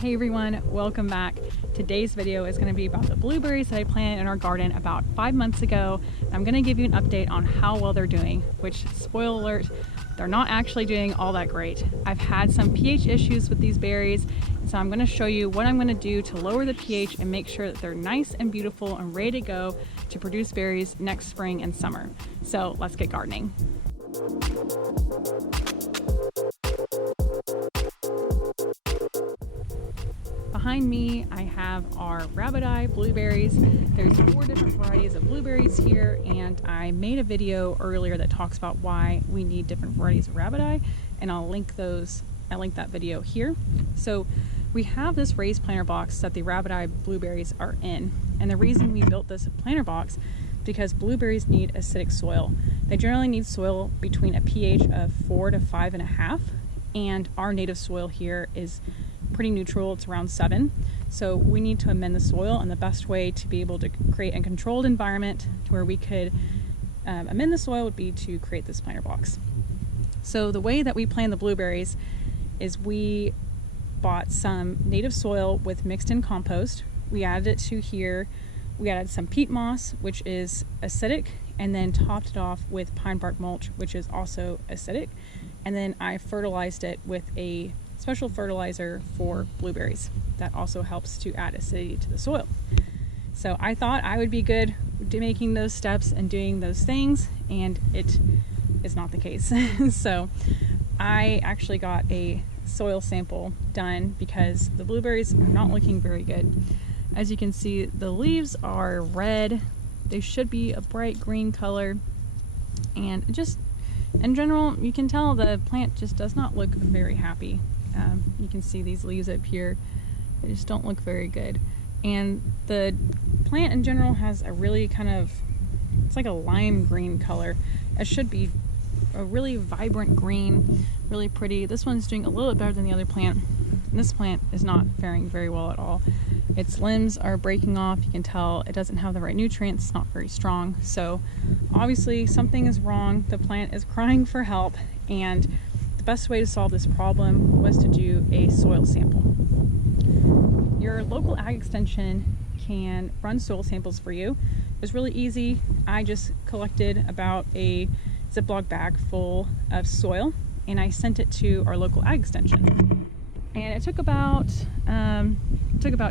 Hey everyone, welcome back. Today's video is going to be about the blueberries that I planted in our garden about 5 months ago. I'm going to give you an update on how well they're doing, which, spoiler alert, they're not actually doing all that great. I've had some pH issues with these berries, so I'm going to show you what I'm going to do to lower the pH and make sure that they're nice and beautiful and ready to go to produce berries next spring and summer. So let's get gardening. Behind me, I have our Rabbiteye blueberries. There's 4 different varieties of blueberries here, and I made a video earlier that talks about why we need different varieties of Rabbiteye, and I'll link that video here. So we have this raised planter box that the Rabbiteye blueberries are in, and the reason we built this planter box because blueberries need acidic soil. They generally need soil between a pH of 4 to 5.5, and our native soil here is pretty neutral. It's around 7. So we need to amend the soil, and the best way to be able to create a controlled environment to where we could amend the soil would be to create this planter box. So the way that we plant the blueberries is we bought some native soil with mixed in compost. We added it to here. We added some peat moss, which is acidic, and then topped it off with pine bark mulch, which is also acidic. And then I fertilized it with a special fertilizer for blueberries that also helps to add acidity to the soil. So I thought I would be good making those steps and doing those things, and it is not the case. So I actually got a soil sample done because the blueberries are not looking very good. As you can see, the leaves are red. They should be a bright green color, and just in general, you can tell the plant just does not look very happy. You can see these leaves up here. They just don't look very good. And the plant in general has a really it's like a lime green color. It should be a really vibrant green, really pretty. This one's doing a little bit better than the other plant. And this plant is not faring very well at all. Its limbs are breaking off. You can tell it doesn't have the right nutrients. It's not very strong. So obviously something is wrong. The plant is crying for help, and the best way to solve this problem was to do a soil sample. Your local ag extension can run soil samples for you. It was really easy. I just collected about a Ziploc bag full of soil, and I sent it to our local ag extension. And it took about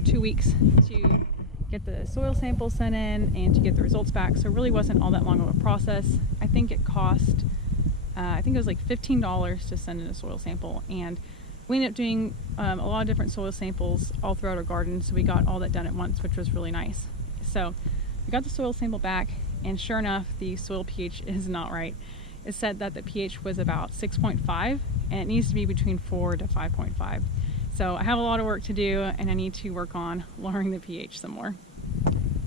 2 weeks to get the soil sample sent in and to get the results back. So it really wasn't all that long of a process. I think it cost, I think it was like $15 to send in a soil sample. And we ended up doing a lot of different soil samples all throughout our garden. So we got all that done at once, which was really nice. So we got the soil sample back, and sure enough, the soil pH is not right. It said that the pH was about 6.5, and it needs to be between 4 to 5.5. So I have a lot of work to do, and I need to work on lowering the pH some more.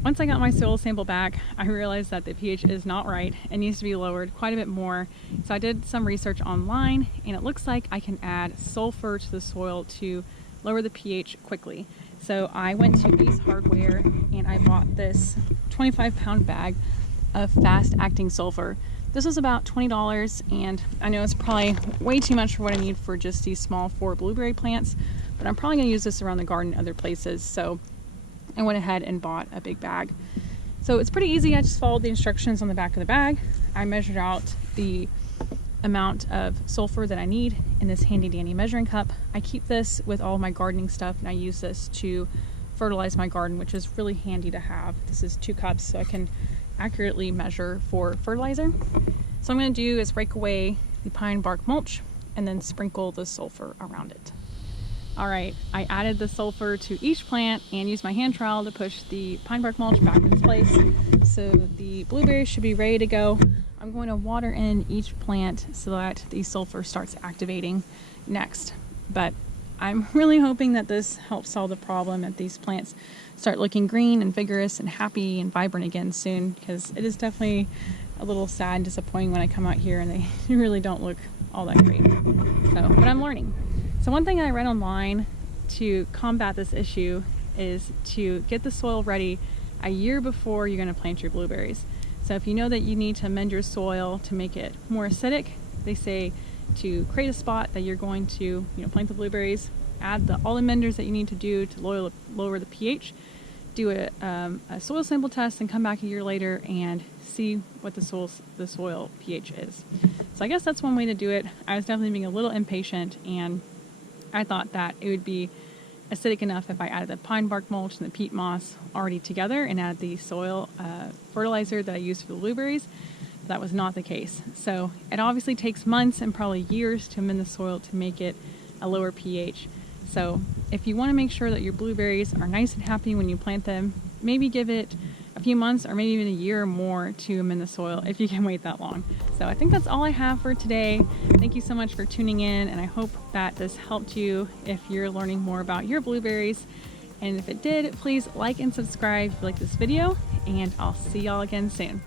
Once I got my soil sample back, I realized that the pH is not right. It needs to be lowered quite a bit more. So I did some research online, and it looks like I can add sulfur to the soil to lower the pH quickly. So I went to Ace Hardware, and I bought this 25-pound bag of fast-acting sulfur. This was about $20, and I know it's probably way too much for what I need for just these small 4 blueberry plants, but I'm probably going to use this around the garden other places, so I went ahead and bought a big bag. So it's pretty easy. I just followed the instructions on the back of the bag. I measured out the amount of sulfur that I need in this handy dandy measuring cup. I keep this with all of my gardening stuff, and I use this to fertilize my garden, which is really handy to have. This is 2 cups, so I can accurately measure for fertilizer. So I'm going to do is rake away the pine bark mulch and then sprinkle the sulfur around it. All right, I added the sulfur to each plant and used my hand trowel to push the pine bark mulch back in place. So the blueberries should be ready to go. I'm going to water in each plant so that the sulfur starts activating next. But I'm really hoping that this helps solve the problem, that these plants start looking green and vigorous and happy and vibrant again soon, because it is definitely a little sad and disappointing when I come out here and they really don't look all that great. So, but I'm learning. So one thing I read online to combat this issue is to get the soil ready a year before you're going to plant your blueberries. So if you know that you need to amend your soil to make it more acidic, they say to create a spot that you're going to plant the blueberries add all the amenders that you need to do to lower the pH, do a soil sample test, and come back a year later and see what the soil pH is. So I guess that's one way to do it. I was definitely being a little impatient, and I thought that it would be acidic enough if I added the pine bark mulch and the peat moss already together and added the soil fertilizer that I used for the blueberries. That was not the case. So it obviously takes months and probably years to amend the soil to make it a lower pH. So if you want to make sure that your blueberries are nice and happy when you plant them, maybe give it a few months or maybe even a year or more to amend the soil if you can wait that long. So I think that's all I have for today. Thank you so much for tuning in, and I hope that this helped you if you're learning more about your blueberries. And if it did, please like and subscribe if you like this video, and I'll see y'all again soon.